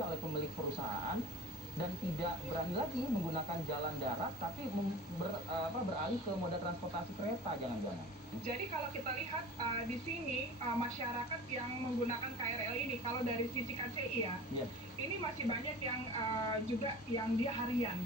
saja oleh pemilik perusahaan dan tidak berani lagi menggunakan jalan darat, tapi beralih ke moda transportasi kereta jangan-jangan. Jadi kalau kita lihat di sini masyarakat yang menggunakan KRL ini, kalau dari sisi KCI ya, ini masih banyak yang juga yang dia harian,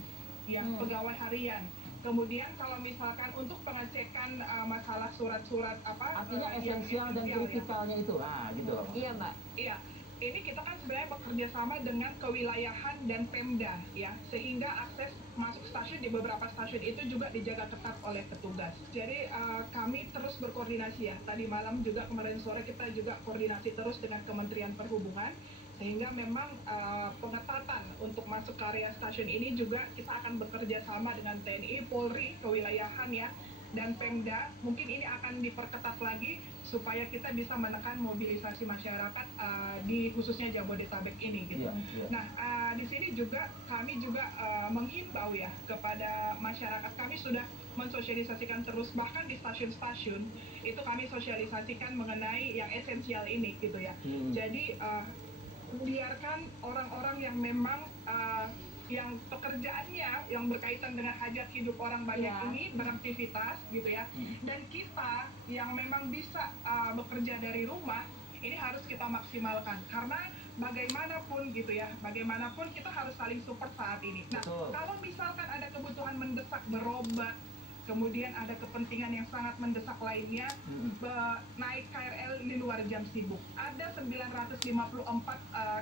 yang pegawai harian. Kemudian kalau misalkan untuk pengecekan masalah surat-surat artinya esensial dan kritikalnya itu, gitu. Iya Mbak. Iya. Ini kita kan sebenarnya bekerja sama dengan kewilayahan dan Pemda ya, sehingga akses masuk stasiun di beberapa stasiun itu juga dijaga ketat oleh petugas. Jadi kami terus berkoordinasi ya. Tadi malam juga, kemarin sore kita juga koordinasi terus dengan Kementerian Perhubungan, sehingga memang pengetatan untuk masuk ke area stasiun ini juga kita akan bekerja sama dengan TNI, Polri, kewilayahan ya, dan Pemda. Mungkin ini akan diperketat lagi supaya kita bisa menekan mobilisasi masyarakat di khususnya Jabodetabek ini gitu. Nah, di sini juga kami juga menghimbau ya kepada masyarakat. Kami sudah mensosialisasikan terus, bahkan di stasiun-stasiun itu kami sosialisasikan mengenai yang esensial ini gitu ya. Jadi biarkan orang-orang yang memang yang pekerjaannya yang berkaitan dengan hajat hidup orang banyak ini beraktivitas gitu ya, dan kita yang memang bisa bekerja dari rumah ini harus kita maksimalkan, karena bagaimanapun gitu ya, bagaimanapun kita harus saling support saat ini. Nah, kalau misalkan ada kebutuhan mendesak berobat, kemudian ada kepentingan yang sangat mendesak lainnya, naik KRL di luar jam sibuk. Ada 954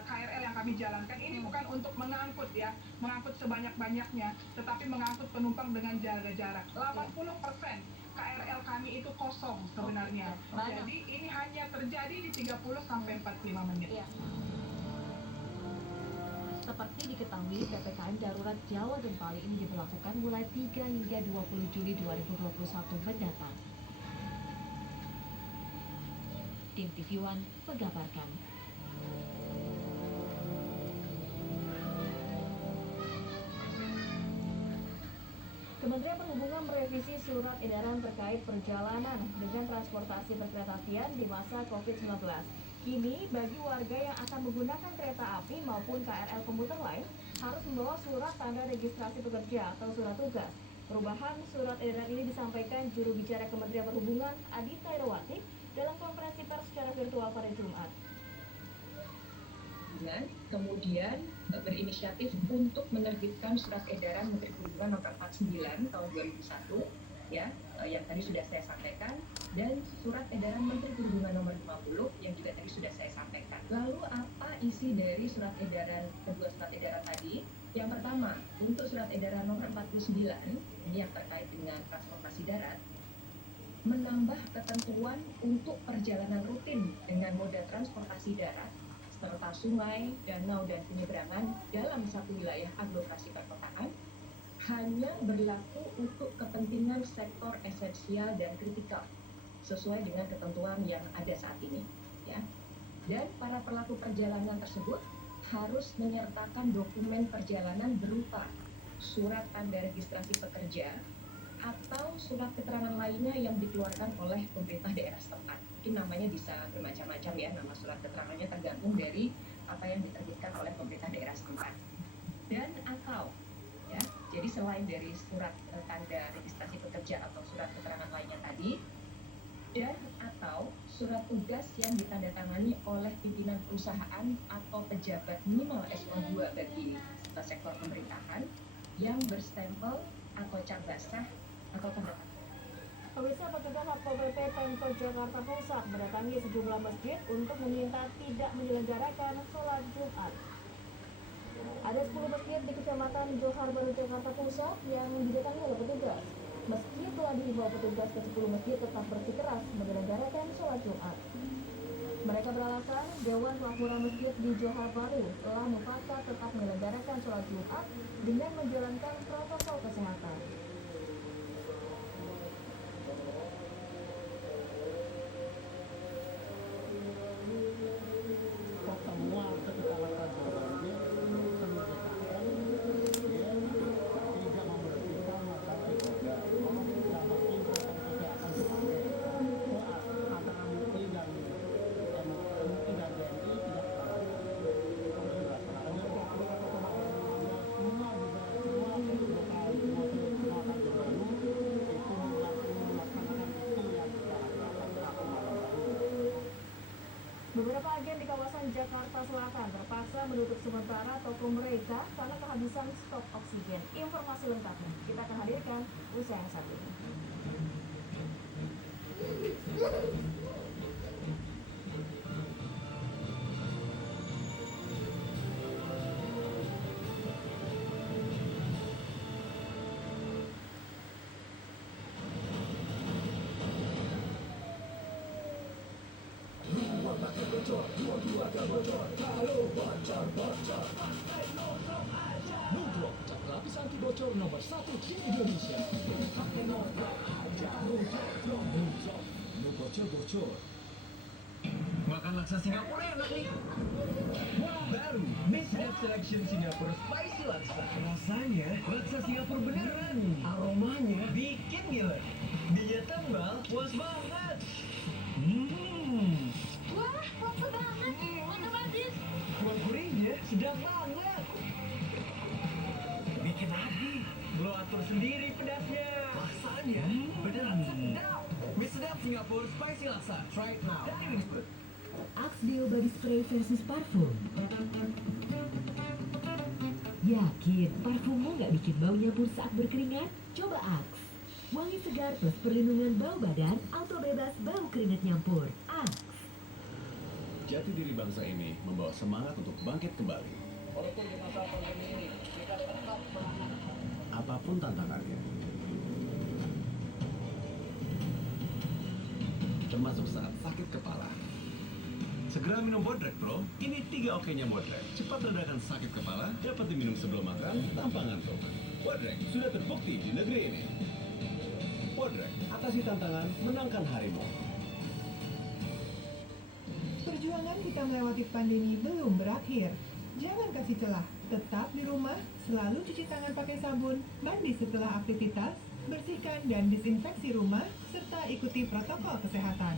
KRL yang kami jalankan. Ini bukan untuk mengangkut ya, mengangkut sebanyak-banyaknya, tetapi mengangkut penumpang dengan jaga jarak. 80% KRL kami itu kosong sebenarnya. Jadi ini hanya terjadi di 30 sampai 45 menit. Seperti diketahui, PPKM darurat Jawa dan Bali ini diberlakukan mulai 3 hingga 20 Juli 2021 mendatang. Tim TV One mengabarkan. Kementerian Perhubungan merevisi surat edaran terkait perjalanan dengan transportasi perkeretaapian di masa COVID-19. Kini, bagi warga yang akan menggunakan kereta api maupun KRL komuter lain harus membawa surat tanda registrasi pekerja atau surat tugas. Perubahan surat edaran ini disampaikan juru bicara Kementerian Perhubungan Adita Irawati dalam konferensi pers secara virtual pada Jumat. Kemudian berinisiatif untuk menerbitkan surat edaran Menteri Perhubungan nomor 49 tahun 2001 ya, yang tadi sudah saya sampaikan, dan surat edaran Menteri Perhubungan nomor 50 yang juga tadi sudah saya sampaikan. Lalu apa isi dari surat edaran, kedua surat edaran tadi? Yang pertama, untuk surat edaran nomor 49 ini yang terkait dengan transportasi darat, menambah ketentuan untuk perjalanan rutin dengan moda transportasi darat serta sungai, danau, dan penyeberangan dalam satu wilayah aglomerasi perkotaan hanya berlaku untuk kepentingan sektor esensial dan kritikal sesuai dengan ketentuan yang ada saat ini ya. Dan para pelaku perjalanan tersebut harus menyertakan dokumen perjalanan berupa surat tanda registrasi pekerja atau surat keterangan lainnya yang dikeluarkan oleh pemerintah daerah setempat. Mungkin namanya bisa bermacam-macam ya, nama surat keterangannya tergantung dari apa yang diterbitkan oleh pemerintah daerah setempat. Dan atau ya, jadi selain dari surat tanda registrasi pekerja atau surat keterangan lainnya tadi, dan atau surat tugas yang ditandatangani oleh pimpinan perusahaan atau pejabat minimal eselon 2 bagi sektor pemerintahan yang berstempel atau cap basah atau tanda tangan. Pemirsa, petugas Satpol PP Pemkot Jakarta Pusat mendatangi sejumlah masjid untuk meminta tidak menyelenggarakan sholat Jumat. Ada 10 masjid di Kecamatan Johar Baru Jakarta Pusat yang didatangi oleh petugas. Meski telah dihimbau petugas ke 10 masjid tetap bersikeras menyelenggarakan sholat Jumat. Mereka beralasan Dewan Pelaksana Masjid di Johar Baru telah memaksa tetap menyelenggarakan sholat Jumat dengan menjalankan protokol kesehatan. Beberapa agen di kawasan Jakarta Selatan terpaksa menutup sementara toko mereka karena kehabisan stok oksigen. Informasi lengkapnya kita akan hadirkan usai yang satu ini. Nugroh, cat lapis anti bocor nomor 1 di Indonesia. Pakai Nugroh aja, Nugroh. No bocor-bocor. Makan laksa Singapura enak nih. Wah, baru Miss Sedap Selection Singapura Spicy Laksa. Rasanya laksa Singapura beneran. Aromanya bikin gila. Dia tembal, puas banget. Wah, foto banget, otomatis. Kuah gurihnya sedap banget. Bikin lagi, lo atur sendiri pedasnya. Laksanya beneran sedap. Miss Sedap Singapura Spicy Laksa. Try it now. Axe Deo Body Spray versus parfum. Yakin parfummu nggak bikin bau nyampur saat berkeringat? Coba Axe. Wangi segar plus perlindungan bau badan, auto bebas bau keringat nyampur. Axe. Jati diri bangsa ini membawa semangat untuk bangkit kembali. Walaupun di masa pandemi ini kita tetap Apapun tantangannya. Termasuk saat sakit kepala. Segera minum Bodrek, bro. Ini 3 oke-nya Bodrek. Cepat redakan sakit kepala, dapat diminum sebelum makan, tanpa ngantuk. Bodrek sudah terbukti di negeri ini. Bodrek, atasi tantangan, menangkan harimu. Perjuangan kita melewati pandemi belum berakhir. Jangan kasih celah, tetap di rumah, selalu cuci tangan pakai sabun, mandi setelah aktivitas, bersihkan dan disinfeksi rumah, serta ikuti protokol kesehatan.